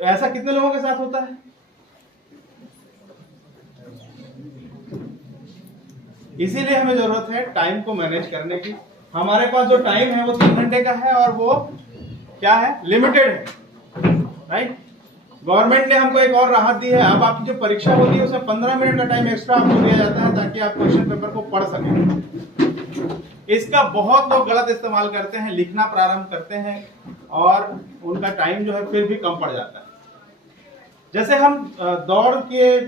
ऐसा कितने लोगों के साथ होता है? इसीलिए हमें जरूरत है टाइम को मैनेज करने की। हमारे पास जो टाइम है वो 3 घंटे का है और वो क्या है, लिमिटेड है, राइट। गवर्नमेंट ने हमको एक और राहत दी है, अब आपकी जो परीक्षा होती है उसमें 15 मिनट का टाइम एक्स्ट्रा आपको दिया जाता है ताकि आप क्वेश्चन पेपर को पढ़ सकें। इसका बहुत लोग गलत इस्तेमाल करते हैं, लिखना प्रारंभ करते हैं और उनका टाइम जो है फिर भी कम पड़ जाता है। जैसे हम दौड़ के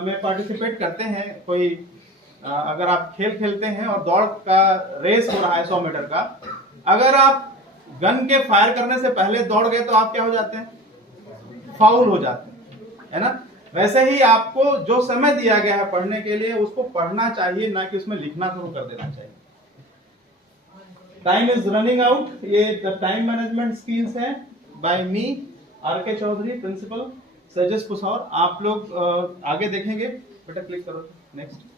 में पार्टिसिपेट करते हैं, कोई अगर आप खेल खेलते हैं और दौड़ का रेस हो रहा है 100 मीटर का, अगर आप गन के फायर करने से पहले दौड़ गए तो आप क्या हो जाते हैं, फाउल हो जाते हैं, है ना। वैसे ही आपको जो समय दिया गया है पढ़ने के लिए उसको पढ़ना चाहिए, ना कि उसमें लिखना शुरू कर देना चाहिए। टाइम इज रनिंग आउट, ये द टाइम मैनेजमेंट स्किल्स है बाय मी आर.के. चौधरी, प्रिंसिपल सजेस पुसौर। आप लोग आगे देखेंगे, बेटा क्लिक करो next.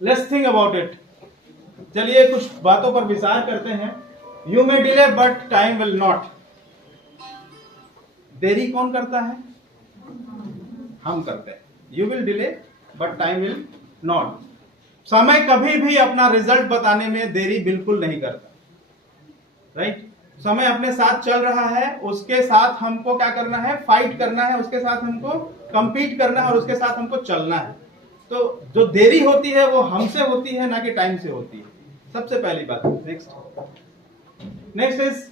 Let's think about it. चलिए कुछ बातों पर विचार करते हैं। You may delay but time will not. देरी कौन करता है? हम करते हैं। You will delay but time will not. समय कभी भी अपना रिजल्ट बताने में देरी बिल्कुल नहीं करता, राइट। समय अपने साथ चल रहा है, उसके साथ हमको क्या करना है, फाइट करना है, उसके साथ हमको कंपीट करना है और उसके साथ हमको चलना है। तो जो देरी होती है वो हमसे होती है, ना कि टाइम से होती है, सबसे पहली बात। Next is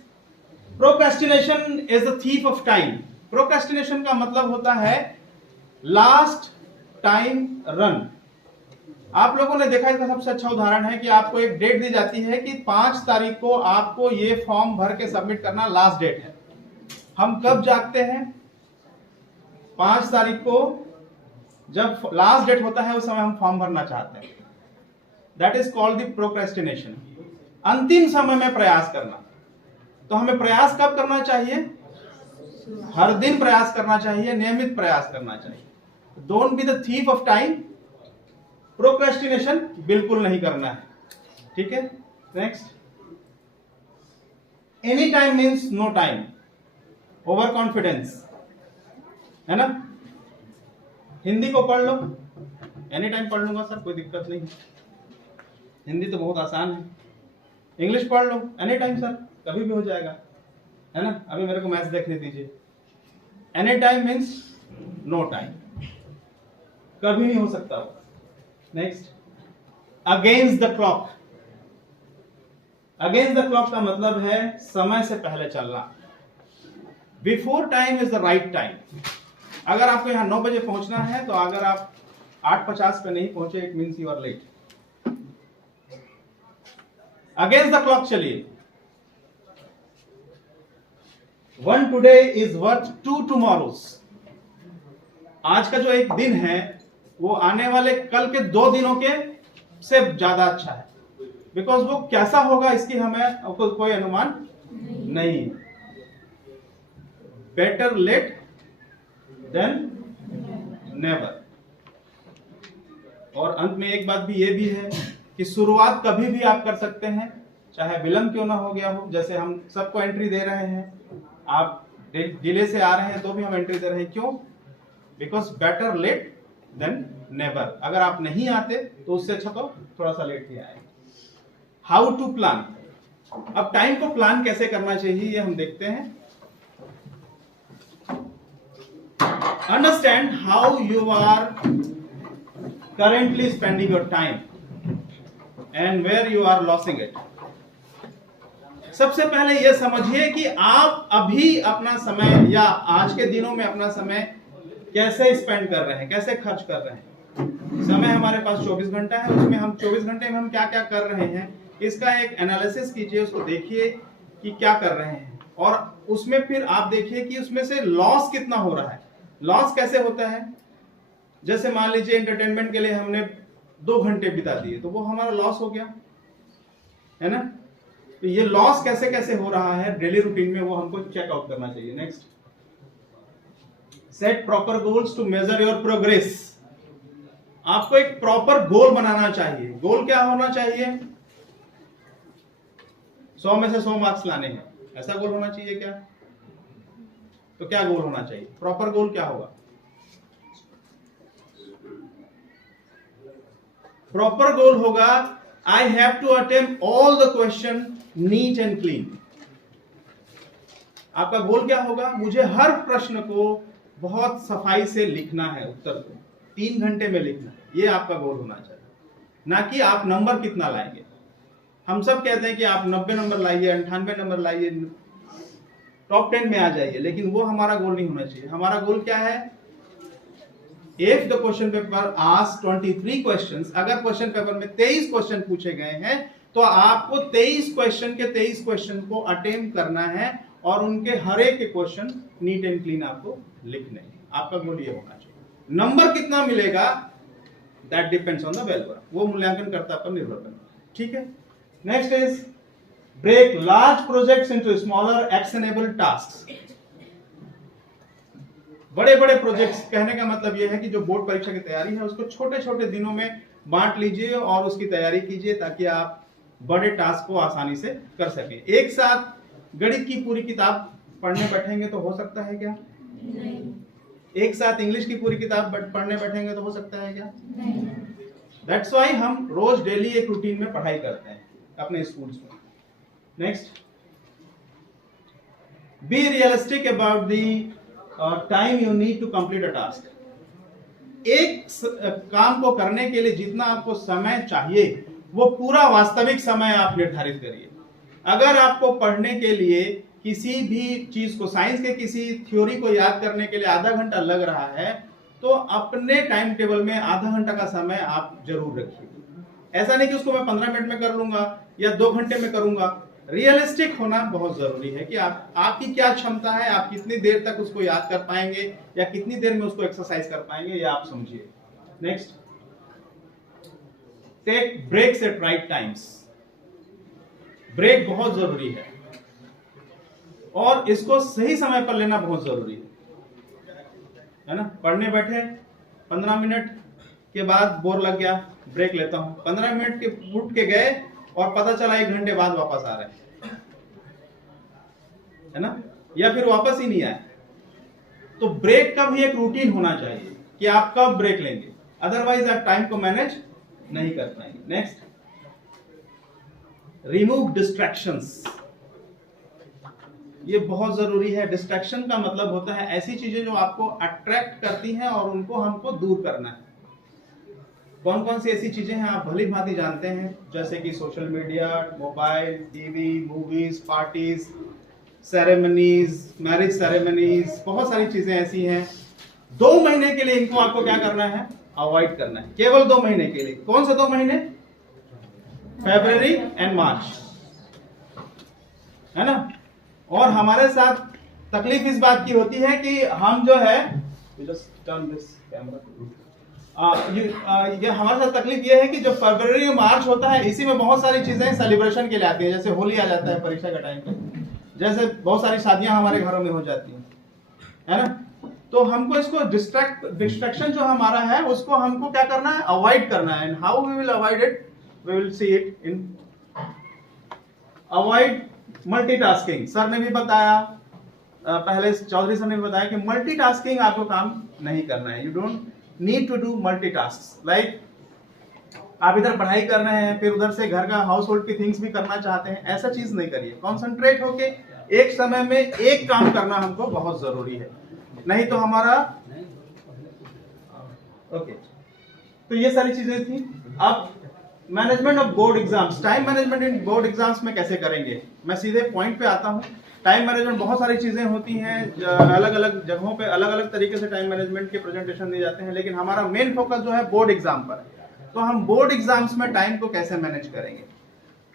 procrastination is the thief of time. Procrastination का मतलब होता है लास्ट टाइम रन। आप लोगों ने देखा, इसका सबसे अच्छा उदाहरण है कि आपको एक डेट दी जाती है कि 5 तारीख को आपको ये फॉर्म भर के सबमिट करना लास्ट डेट है। हम कब जागते हैं? 5 तारीख को जब लास्ट डेट होता है उस समय हम फॉर्म भरना चाहते हैं। That is called the procrastination. अंतिम समय में प्रयास करना। तो हमें प्रयास कब करना चाहिए? हर दिन प्रयास करना चाहिए, नियमित प्रयास करना चाहिए। Don't be the thief of time. Procrastination बिल्कुल नहीं करना है, ठीक है। Next, any time means no time. Over confidence, है ना। हिंदी को पढ़ लो, एनी टाइम पढ़ लूंगा सर, कोई दिक्कत नहीं। हिंदी तो बहुत आसान है। इंग्लिश पढ़ लो, एनी टाइम सर, कभी भी हो जाएगा, है ना। अभी मेरे को मैच देखने दीजिए। Any time means no time, कभी नहीं हो सकता वो। Next, against the clock. Against the clock का मतलब है समय से पहले चलना। Before time is the right time. अगर आपको यहां 9 बजे पहुंचना है तो अगर आप 8:50 पे नहीं पहुंचे, it means you are late. Against the clock चलिए। 1 टुडे इज वर्थ 2 टुमारोज। आज का जो एक दिन है वो आने वाले कल के 2 दिनों के से ज्यादा अच्छा है, बिकॉज वो कैसा होगा इसकी हमें कोई अनुमान नहीं। Better late than never. और अंत में एक बात भी ये भी है कि शुरुआत कभी भी आप कर सकते हैं, चाहे विलंब क्यों ना हो गया हो। जैसे हम सबको एंट्री दे रहे हैं, आप डिले से आ रहे हैं तो भी हम एंट्री दे रहे हैं। क्यों? Because better late than never. अगर आप नहीं आते तो उससे अच्छा तो थोड़ा सा लेट ही आए। How to plan. अब टाइम को प्लान कैसे करना चाहिए ये हम देखते हैं। Understand how you are currently spending your time and where you are losing it. सबसे पहले यह समझिए कि आप अभी अपना समय या आज के दिनों में अपना समय कैसे स्पेंड कर रहे हैं, कैसे खर्च कर रहे हैं। समय हमारे पास 24 घंटा है, उसमें हम 24 घंटे में हम क्या क्या कर रहे हैं, इसका एक एनालिसिस कीजिए, उसको देखिए कि क्या कर रहे हैं और उसमें फिर आप देखिए कि उसमें से लॉस कितना हो रहा है। लॉस कैसे होता है? जैसे मान लीजिए एंटरटेनमेंट के लिए हमने 2 घंटे बिता दिए तो वो हमारा लॉस हो गया, है ना। तो ये लॉस कैसे कैसे हो रहा है डेली रूटीन में, वो हमको चेकआउट करना चाहिए। Next, set proper goals to measure your progress. आपको एक प्रॉपर गोल बनाना चाहिए। गोल क्या होना चाहिए? 100 में से 100 मार्क्स लाने हैं, ऐसा गोल होना चाहिए क्या? तो क्या गोल होना चाहिए? प्रॉपर गोल क्या होगा? प्रॉपर गोल होगा I have to attempt all the question neat and clean. आपका गोल क्या होगा? मुझे हर प्रश्न को बहुत सफाई से लिखना है, उत्तर को 3 घंटे में लिखना है, ये आपका गोल होना चाहिए, ना कि आप नंबर कितना लाएंगे। हम सब कहते हैं कि आप 90 नंबर लाइए, 98 नंबर लाइए, टॉप 10 में आ जाइए, लेकिन वो हमारा गोल नहीं होना चाहिए। हमारा गोल क्या है? If the question paper ask 23 questions, अगर क्वेश्चन पेपर में 23 क्वेश्चन पूछे गए हैं तो आपको 23 क्वेश्चन के 23 क्वेश्चन को अटेम्प्ट करना है और उनके हर एक के क्वेश्चन नीट एंड क्लीन आपको लिखने हैं। आपका गोल ये होना चाहिए। नंबर कितना मिलेगा that depends on the well work, वो मूल्यांकन कर्ता पर निर्भर करता है। ठीक है। Next is break large projects into smaller actionable tasks. बड़े बड़े प्रोजेक्ट्स, कहने का मतलब यह है कि जो बोर्ड परीक्षा की तैयारी है उसको छोटे छोटे दिनों में बांट लीजिए और उसकी तैयारी कीजिए ताकि आप बड़े टास्क को आसानी से कर सकें। एक साथ गणित की पूरी किताब पढ़ने बैठेंगे तो हो सकता है क्या? नहीं। एक साथ इंग्लिश की पूरी किताब पढ़ने बैठेंगे तो हो सकता है क्या? नहीं। दैट्स व्हाई हम रोज डेली एक रूटीन में पढ़ाई करते हैं अपने स्कूल्स में। Next, be realistic about the time you need to complete a task. एक काम को करने के लिए जितना आपको समय चाहिए वो पूरा वास्तविक समय आप निर्धारित करिए। अगर आपको पढ़ने के लिए किसी भी चीज को, साइंस के किसी थ्योरी को याद करने के लिए आधा घंटा लग रहा है तो अपने टाइम टेबल में आधा घंटा का समय आप जरूर रखिए। ऐसा नहीं कि उसको मैं 15 मिनट में कर लूंगा या 2 घंटे में करूंगा। रियलिस्टिक होना बहुत जरूरी है कि आपकी क्या क्षमता है, आप कितनी देर तक उसको याद कर पाएंगे या कितनी देर में उसको एक्सरसाइज कर पाएंगे, ये आप समझिए। Next, take breaks at right times. Break बहुत जरूरी है और इसको सही समय पर लेना बहुत जरूरी है ना। पढ़ने बैठे 15 मिनट के बाद बोर लग गया, ब्रेक लेता हूं, 15 मिनट के उठ के गए और पता चला 1 घंटे बाद वापस आ रहे हैं, है ना, या फिर वापस ही नहीं आए। तो ब्रेक का भी एक रूटीन होना चाहिए कि आप कब ब्रेक लेंगे, अदरवाइज आप टाइम को मैनेज नहीं कर पाएंगे। Next, remove distractions. ये बहुत जरूरी है। डिस्ट्रैक्शन का मतलब होता है ऐसी चीजें जो आपको अट्रैक्ट करती हैं और उनको हमको दूर करना है। कौन कौन सी ऐसी चीजें हैं आप भली भांति जानते हैं, जैसे कि social media, mobile, TV, movies, parties, ceremonies, marriage ceremonies, बहुत सारी चीजें ऐसी हैं। 2 महीने के लिए इनको आपको क्या करना है? अवॉइड करना है, केवल 2 महीने के लिए। कौन से 2 महीने? फरवरी एंड मार्च, है ना। और हमारे साथ तकलीफ इस बात की होती है कि हम जो है ये हमारे साथ तकलीफ ये है कि जो फरवरी और मार्च होता है इसी में बहुत सारी चीजें सेलिब्रेशन के लिए आती है। जैसे होली आ जाता है परीक्षा का टाइम पे, जैसे बहुत सारी शादियां हमारे घरों में हो जाती हैं, है ना। तो हमको इसको डिस्ट्रैक्शन जो हमारा है उसको हमको क्या करना है? अवॉइड करना है। And how we will avoid it? We will see it in avoid multitasking. Sir ने भी बताया, पहले चौधरी सर ने भी बताया कि मल्टीटास्किंग आपको काम नहीं करना है। You don't need to do multitask. Like आप इधर पढ़ाई कर रहे हैं फिर उधर से घर का हाउस होल्ड की थिंग्स भी करना चाहते हैं, ऐसा चीज नहीं करिए। कॉन्सेंट्रेट होके एक समय में एक काम करना हमको बहुत जरूरी है, नहीं तो हमारा ओके। तो ये सारी चीजें थी। अब management of board exams, time management in board exams में कैसे करेंगे, मैं सीधे पॉइंट पे आता हूँ। टाइम मैनेजमेंट बहुत सारी चीजें होती हैं, अलग अलग जगहों पे अलग अलग तरीके से टाइम मैनेजमेंट के प्रेजेंटेशन दिए जाते हैं, लेकिन हमारा मेन फोकस जो है बोर्ड एग्जाम पर है। तो हम बोर्ड एग्जाम्स में टाइम को कैसे मैनेज करेंगे?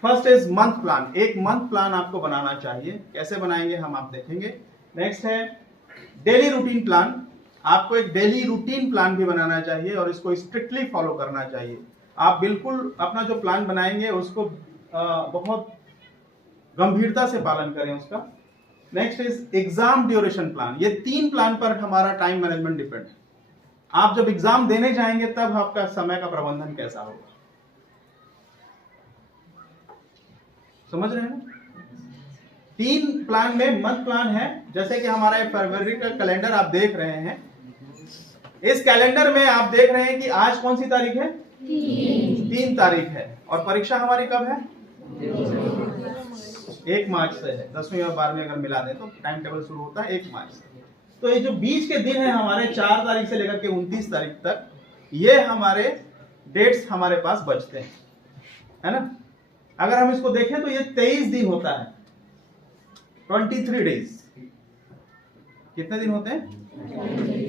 First is month plan. एक मंथ प्लान आपको बनाना चाहिए। कैसे बनाएंगे हम आप देखेंगे। नेक्स्ट है डेली रूटीन प्लान। आपको एक डेली रूटीन प्लान भी बनाना चाहिए और इसको स्ट्रिक्टली फॉलो करना चाहिए। आप बिल्कुल अपना जो प्लान बनाएंगे उसको बहुत गंभीरता से पालन करें उसका। Next is exam duration plan. ये 3 प्लान पर हमारा टाइम मैनेजमेंट डिपेंड है। आप जब एग्जाम देने जाएंगे तब आपका समय का प्रबंधन कैसा होगा, समझ रहे हैं ना। 3 प्लान में मंथ प्लान है, जैसे कि हमारा फरवरी का कैलेंडर आप देख रहे हैं। इस कैलेंडर में आप देख रहे हैं कि आज कौन सी तारीख है? 3 तारीख है। और परीक्षा हमारी कब है? 1 मार्च से है। 10वीं और 12वीं अगर मिला दें तो टाइम टेबल शुरू होता है 1 मार्च से। तो ये जो बीच के दिन है हमारे 4 तारीख से लेकर के 29 तारीख तक, ये हमारे डेट्स हमारे पास बचते हैं, है ना। अगर हम इसको देखें तो ये 23 दिन होता है, 23 डेज। कितने दिन होते हैं?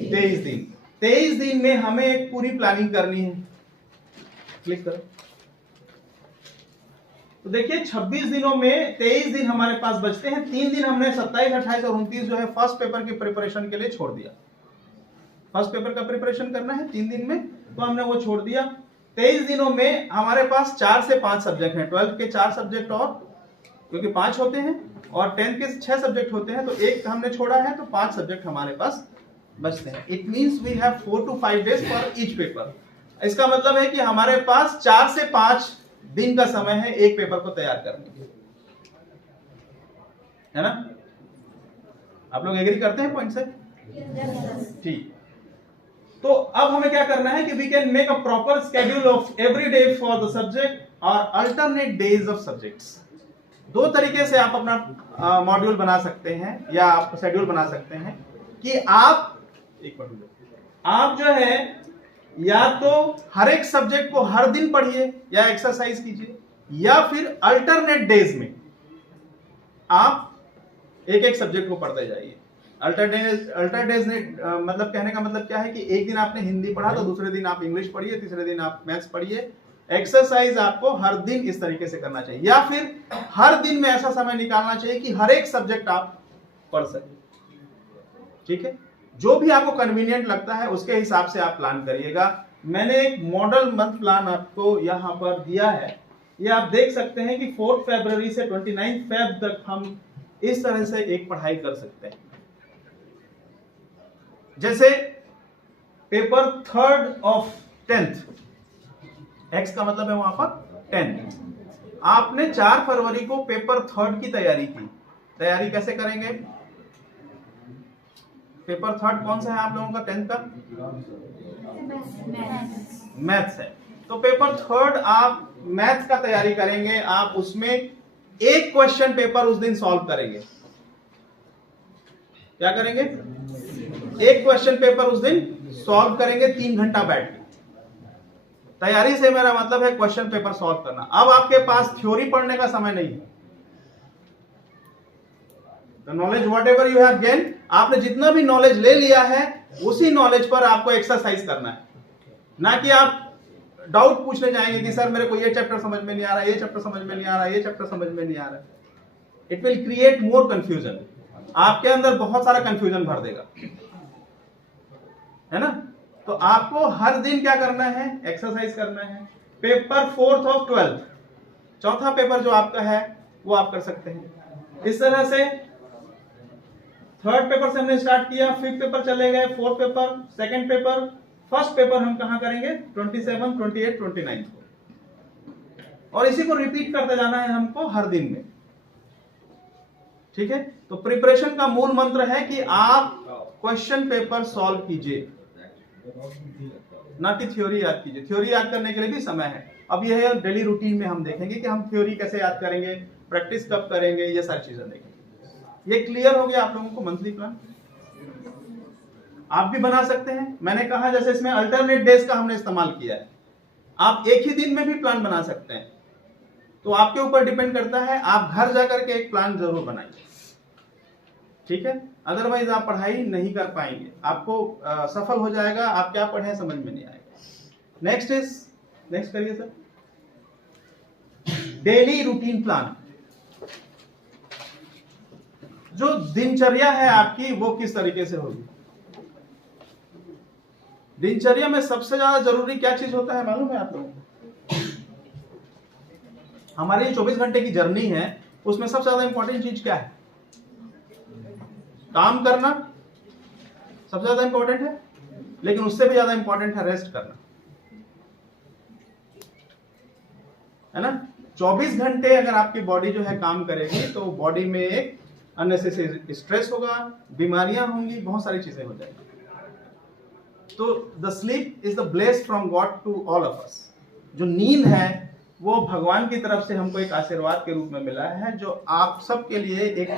23 दिन। 23 दिन में हमें एक पूरी प्लानिंग करनी है। क्लिक करो तो देखिए 26 दिनों में 23 दिन हमारे पास बचते हैं। 3 दिन हमने 27, 28 और 29 जो है फर्स्ट पेपर की प्रिपरेशन के लिए छोड़ दिया। फर्स्ट पेपर का प्रिपरेशन करना है 3 दिन में, तो हमने वो छोड़ दिया। 23 दिनों में हमारे पास 4 से 5 सब्जेक्ट हैं। 12th के 4 सब्जेक्ट और क्योंकि 5 होते हैं और 10th के 6 सब्जेक्ट होते हैं, तो एक हमने छोड़ा है, तो 5 सब्जेक्ट हमारे पास बचते हैं। It means we have 4 to 5 days for each paper. इसका मतलब है कि हमारे पास 4 से 5 दिन का समय है एक पेपर को तैयार करने के, है ना। आप लोग एग्री करते हैं पॉइंट से? ठीक। तो अब हमें क्या करना है कि we can make a proper schedule of every day for the subject और अल्टरनेट डेज ऑफ सब्जेक्ट्स। 2 तरीके से आप अपना मॉड्यूल बना सकते हैं या आप शेड्यूल बना सकते हैं कि आप जो है या तो हर एक सब्जेक्ट को हर दिन पढ़िए या एक्सरसाइज कीजिए, या फिर अल्टरनेट डेज में आप एक एक सब्जेक्ट को पढ़ते जाइए। अल्टरनेट मतलब कहने का मतलब क्या है कि एक दिन आपने हिंदी पढ़ा तो दूसरे दिन आप इंग्लिश पढ़िए, तीसरे दिन आप मैथ्स पढ़िए। एक्सरसाइज आपको हर दिन इस तरीके से करना चाहिए, या फिर हर दिन में ऐसा समय निकालना चाहिए कि हर एक सब्जेक्ट आप पढ़ सकें। ठीक है, जो भी आपको कन्वीनियंट लगता है उसके हिसाब से आप प्लान करिएगा। मैंने एक मॉडल मंथ प्लान आपको यहां पर दिया है, ये आप देख सकते हैं कि 4 फरवरी से 29 फेब तक हम इस तरह से एक पढ़ाई कर सकते हैं। जैसे paper 3rd of 10th, x का मतलब है वहां पर 10, आपने 4 फरवरी को पेपर 3rd की तैयारी की। तैयारी कैसे करेंगे? पेपर 3rd कौन सा है आप लोगों का? 10th का मैथ्स है। तो पेपर 3rd आप मैथ्स का तैयारी करेंगे। आप उसमें एक क्वेश्चन पेपर उस दिन सॉल्व करेंगे। क्या करेंगे? एक क्वेश्चन पेपर उस दिन सॉल्व करेंगे 3 घंटा बैठ के। तैयारी से मेरा मतलब है क्वेश्चन पेपर सॉल्व करना। अब आपके पास थ्योरी पढ़ने का समय नहीं है। The knowledge what ever you have gain, आपने जितना भी नॉलेज ले लिया है उसी नॉलेज पर आपको एक्सरसाइज करना है, ना कि आप डाउट पूछने जाएंगे कि सर मेरे को ये चैप्टर समझ में नहीं आ रहा, ये चैप्टर समझ में नहीं आ रहा, ये चैप्टर समझ में नहीं आ रहा। It will create more confusion, आपके अंदर बहुत सारा कंफ्यूजन भर देगा, है ना। तो आपको हर दिन क्या करना है? एक्सरसाइज करना है। पेपर 4th of 12th, चौथा पेपर जो आपका है वो आप कर सकते हैं। इस तरह से 3rd पेपर से हमने स्टार्ट किया, 5th पेपर चले गए, 4th paper, 2nd paper, first paper हम कहां करेंगे? 27, 28, 29 को। और इसी को रिपीट करते जाना है हमको हर दिन में। ठीक है, तो प्रिपरेशन का मूल मंत्र है कि आप क्वेश्चन पेपर सॉल्व कीजिए, ना कि थ्योरी याद कीजिए। थ्योरी याद करने के लिए भी समय है। अब यह डेली रूटीन में हम देखेंगे कि हम थ्योरी कैसे याद करेंगे, प्रैक्टिस कब करेंगे, ये सारी चीजें देखेंगे। ये क्लियर हो गया आप लोगों को मंथली प्लान? आप भी बना सकते हैं। मैंने कहा जैसे इसमें अल्टरनेट डेज का हमने इस्तेमाल किया है, आप एक ही दिन में भी प्लान बना सकते हैं। तो आपके ऊपर डिपेंड करता है, आप घर जाकर के एक प्लान जरूर बनाइए। ठीक है, अदरवाइज आप पढ़ाई नहीं कर पाएंगे, आपको सफल हो जाएगा, आप क्या पढ़े समझ में नहीं आएगा। नेक्स्ट करिए सर। डेली रूटीन प्लान, जो दिनचर्या है आपकी वो किस तरीके से होगी। दिनचर्या में सबसे ज्यादा जरूरी क्या चीज होता है मालूम है आप लोगों को? हमारी 24 घंटे की जर्नी है उसमें सबसे ज्यादा इंपॉर्टेंट चीज क्या है? काम करना सबसे ज्यादा इंपॉर्टेंट है, लेकिन उससे भी ज्यादा इंपॉर्टेंट है रेस्ट करना, है ना। 24 घंटे अगर आपकी बॉडी जो है काम करेगी तो बॉडी में एक अननेसेसरी स्ट्रेस होगा, बीमारियां होंगी, बहुत सारी चीजें हो जाएंगी। तो the sleep is the bless from God to all of us. जो नींद है वो भगवान की तरफ से हमको एक आशीर्वाद के रूप में मिला है, जो आप सब के लिए एक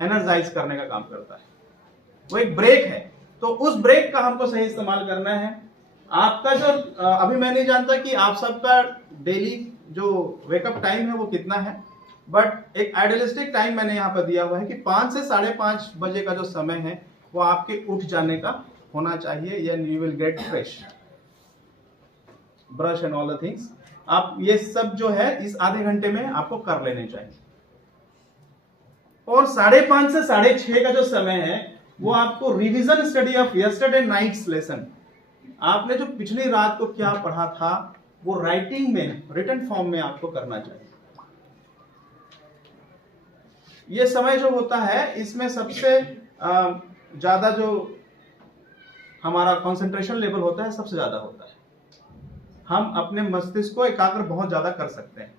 एनर्जाइज करने का काम करता है। वो एक ब्रेक है, तो उस ब्रेक का हमको सही इस्तेमाल करना है। आपका जो अभी मैं नहीं जानता कि आप सबका डेली जो वेकअप टाइम है वो कितना है, बट एक आइडियलिस्टिक टाइम मैंने यहाँ पर दिया हुआ है कि 5 से 5:30 बजे का जो समय है वो आपके उठ जाने का होना चाहिए, या you will get fresh, brush and all the things. आप ये सब जो है इस आधे घंटे में आपको कर लेने चाहिए। और 5:30 से 6:30 का जो समय है वो आपको revision study of yesterday night's lesson, आपने जो पिछली रात को क्या पढ़ा था वो राइटिंग में, रिटन फॉर्म में आपको करना चाहिए। ये समय जो होता है इसमें सबसे ज्यादा जो हमारा कंसंट्रेशन लेवल होता है सबसे ज्यादा होता है। हम अपने मस्तिष्क को एकाग्र बहुत ज्यादा कर सकते हैं।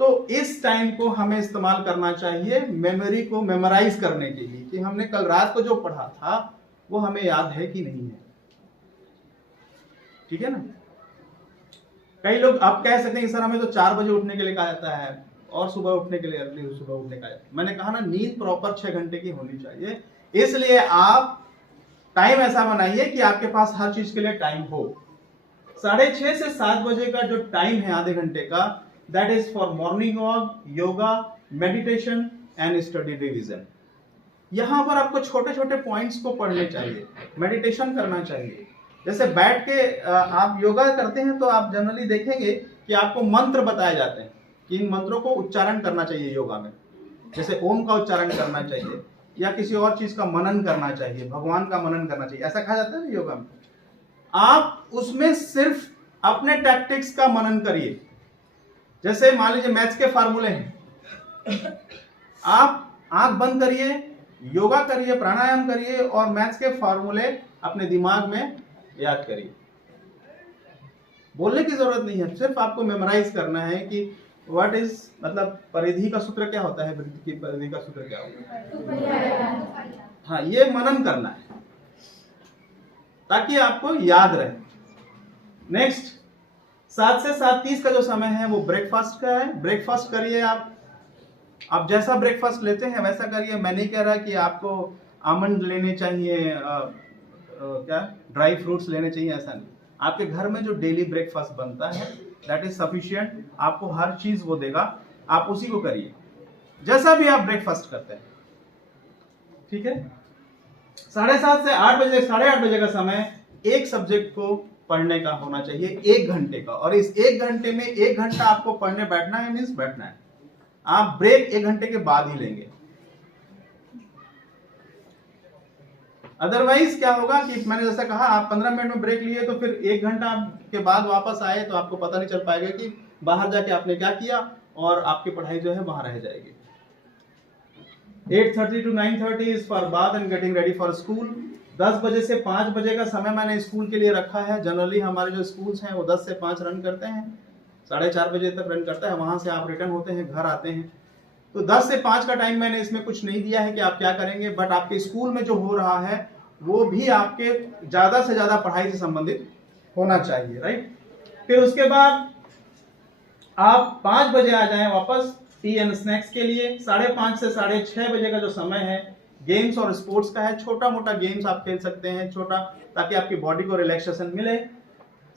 तो इस टाइम को हमें इस्तेमाल करना चाहिए मेमोरी को मेमोराइज करने के लिए, कि हमने कल रात को जो पढ़ा था वो हमें याद है कि नहीं है। ठीक है ना। कई लोग आप कह सकते हैं कि सर हमें तो 4 बजे उठने के लिए कहा जाता है और सुबह उठने के लिए अर्ली सुबह उठने का। मैंने कहा ना, नींद प्रॉपर 6 घंटे की होनी चाहिए। इसलिए आप टाइम ऐसा बनाइए कि आपके पास हर चीज के लिए टाइम हो। 6:30 से 7 बजे का जो टाइम है आधे घंटे का, that is for morning walk, yoga, meditation and study revision. यहां पर आपको छोटे छोटे पॉइंट्स को पढ़ने चाहिए, मेडिटेशन करना चाहिए। जैसे बैठ के आप योगा करते हैं तो आप जनरली देखेंगे कि आपको मंत्र बताए जाते हैं कि इन मंत्रों को उच्चारण करना चाहिए योगा में। जैसे ओम का उच्चारण करना चाहिए या किसी और चीज का मनन करना चाहिए, भगवान का मनन करना चाहिए, ऐसा कहा जाता है ना योगा में। आप उसमें सिर्फ अपने टैक्टिक्स का मनन करिए। जैसे मान लीजिए मैथ्स के फार्मूले हैं, आप आंख बंद करिए, योगा करिए, प्राणायाम करिए और मैथ्स के फार्मूले अपने दिमाग में याद करिए। बोलने की जरूरत नहीं है, सिर्फ आपको मेमोराइज करना है कि व्हाट इज, मतलब परिधि का सूत्र क्या होता है, वृत्त की परिधि का सूत्र क्या होता है। हाँ, ये मनन करना है ताकि आपको याद रहे। नेक्स्ट 7 से 7:30 का जो समय है वो ब्रेकफास्ट का है। ब्रेकफास्ट करिए आप जैसा ब्रेकफास्ट लेते हैं वैसा करिए। मैं नहीं कह रहा कि आपको आमंड लेने चाहिए, क्या ड्राई फ्रूट्स लेने चाहिए, ऐसा नहीं। आपके घर में जो डेली ब्रेकफास्ट बनता है दैट इज सफिशिएंट, आपको हर चीज वो देगा, आप उसी को करिए जैसा भी आप ब्रेकफास्ट करते हैं। ठीक है। 7:30 से 8 बजे, 8:30 बजे का समय एक सब्जेक्ट को पढ़ने का होना चाहिए 1 घंटे का। और इस 1 घंटे में 1 घंटा आपको पढ़ने बैठना है, मीन्स बैठना है। आप ब्रेक 1 घंटे के बाद ही लेंगे। अदरवाइज क्या होगा कि मैंने जैसा कहा, आप 15 मिनट में ब्रेक लिए तो फिर 1 घंटा के बाद वापस आए तो आपको पता नहीं चल पाएगा कि बाहर जाके आपने क्या किया, और आपकी पढ़ाई जो है वहां रह जाएगी। 8:30 to 9:30 is for bath and getting ready for school. 10 बजे से 5 बजे का समय मैंने स्कूल के लिए रखा है। जनरली हमारे जो स्कूल्स हैं वो 10 से 5 रन करते हैं, 4:30 बजे तक रन करता है। वहां से आप रिटर्न होते हैं, घर आते हैं। तो 10 से 5 का टाइम मैंने इसमें कुछ नहीं दिया है कि आप क्या करेंगे, बट आपके स्कूल में जो हो रहा है वो भी आपके ज्यादा से ज्यादा पढ़ाई से संबंधित होना चाहिए, राइट। फिर उसके बाद आप 5 बजे आ जाएं वापस टी एंड स्नैक्स के लिए। 5:30 से 6:30 बजे का जो समय है गेम्स और स्पोर्ट्स का है। छोटा मोटा गेम्स आप खेल सकते हैं, छोटा, ताकि आपकी बॉडी को रिलैक्सेशन मिले।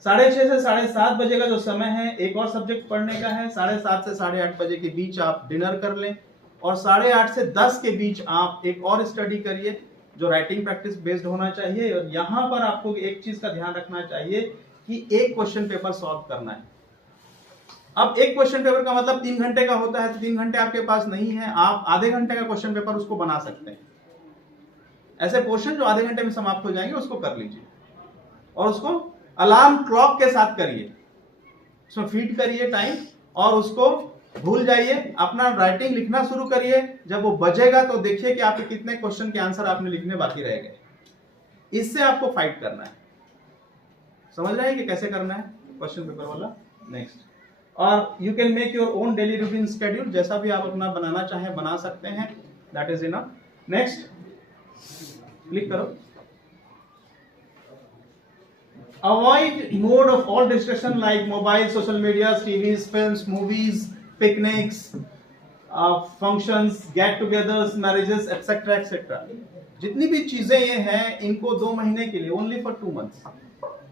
6:30 से 7:30 बजे का जो समय है एक और सब्जेक्ट पढ़ने का है। 7:30 से 8:30 बजे के बीच आप डिनर कर लें, और 8:30 से 10 के बीच आप एक और स्टडी करिए जो राइटिंग प्रैक्टिस बेस्ड होना चाहिए। और यहां पर आपको एक चीज का ध्यान रखना चाहिए कि एक क्वेश्चन पेपर सॉल्व करना है। अब एक क्वेश्चन पेपर का मतलब 3 घंटे का होता है, तो 3 घंटे आपके पास नहीं है, आप आधे घंटे का क्वेश्चन पेपर उसको बना सकते हैं। ऐसे क्वेश्चन जो आधे घंटे में समाप्त हो जाएंगे उसको कर लीजिए, और उसको अलार्म क्लॉक के साथ करिए, उसमें फीड करिए टाइम, और उसको भूल जाइए। अपना राइटिंग लिखना शुरू करिए। जब वो बजेगा तो देखिए कि आपके कितने क्वेश्चन के आंसर आपने लिखने बाकी रह गए। इससे आपको फाइट करना है। समझ रहे हैं कि कैसे करना है क्वेश्चन पेपर वाला। नेक्स्ट और you can make your own daily routine schedule, जैसा भी आप अपना बनाना चाहें बना सकते हैं, that is enough. Next click करो। Avoid mode of all distraction like mobile, social media, TVs, films, movies, picnics, functions, get togethers, marriages etcetera etcetera. जितनी भी चीजें ये हैं इनको 2 महीने के लिए, ओनली फॉर 2 मंथ्स,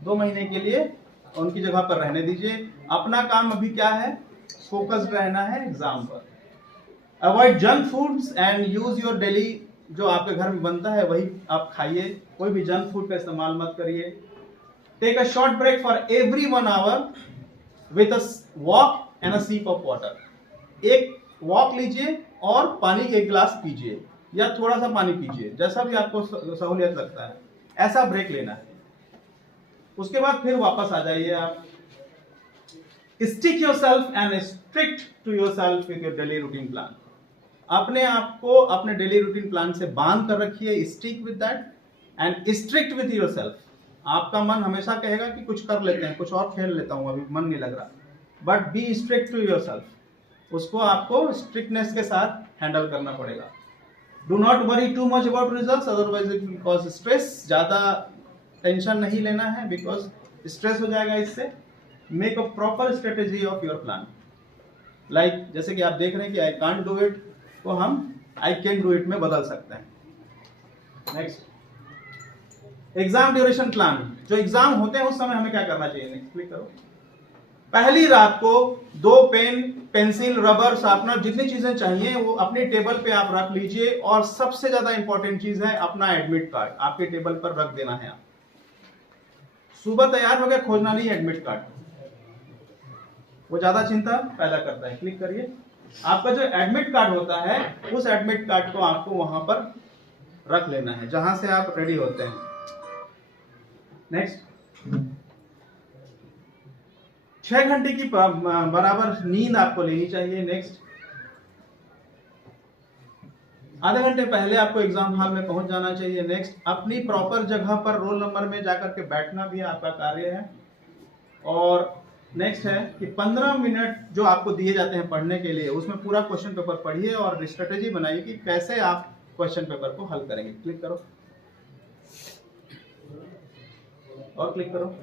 2 महीने के लिए उनकी जगह पर रहने दीजिए। अपना काम अभी क्या है, फोकस्ड रहना है एग्जाम पर। Avoid junk foods and use your daily, जो आपके घर में बनता है वही आप खाइए, कोई भी जंक फूड का इस्तेमाल मत करिए। Take a short break for every 1 hour with a walk and a sip of water. एक वॉक लीजिए और पानी के 1 गिलास पीजिए या थोड़ा सा पानी पीजिए, जैसा भी आपको सहूलियत लगता है, ऐसा ब्रेक लेना है। उसके बाद फिर वापस आ जाइए आप। Stick yourself and strict to yourself with your daily routine plan. अपने आप को अपने डेली रूटीन प्लान से बांध कर रखिए, stick with that and strict with yourself. आपका मन हमेशा कहेगा कि कुछ कर लेते हैं, कुछ और खेल लेता हूं, अभी मन नहीं लग रहा, but be strict to yourself. उसको आपको स्ट्रिक्टनेस के साथ हैंडल करना पड़ेगा। Do not worry too much about results, otherwise it will cause stress. ज्यादा टेंशन नहीं लेना है बिकॉज स्ट्रेस हो जाएगा इससे। Make a proper strategy of your plan. Like जैसे कि आप देख रहे हैं कि आई कांट डू इट, तो हम आई कैन डू इट में बदल सकते हैं। Next, exam duration plan. जो एग्जाम होते हैं उस समय हमें क्या करना चाहिए, नेक्स्ट क्लिक करो। पहली रात को 2 पेन, पेंसिल, रबर, शार्पनर, जितनी चीजें चाहिए वो अपनी टेबल पे आप रख लीजिए। और सबसे ज्यादा इंपॉर्टेंट चीज है अपना एडमिट कार्ड आपके टेबल पर रख देना है। सुबह तैयार हो गया, खोजना नहीं एडमिट कार्ड, वो ज्यादा चिंता पैदा करता है। क्लिक करिए। आपका जो एडमिट कार्ड होता है उस एडमिट कार्ड को आपको वहां पर रख लेना है जहां से आप रेडी होते हैं। नेक्स्ट, 6 घंटे की बराबर नींद आपको लेनी चाहिए। नेक्स्ट, आधे घंटे पहले आपको एग्जाम हॉल में पहुंच जाना चाहिए। नेक्स्ट, अपनी प्रॉपर जगह पर रोल नंबर में जाकर के बैठना भी आपका कार्य है। और नेक्स्ट है कि 15 मिनट जो आपको दिए जाते हैं पढ़ने के लिए, उसमें पूरा क्वेश्चन पेपर पढ़िए और स्ट्रेटेजी बनाइए कि कैसे आप क्वेश्चन पेपर को हल करेंगे। क्लिक करो और क्लिक करो।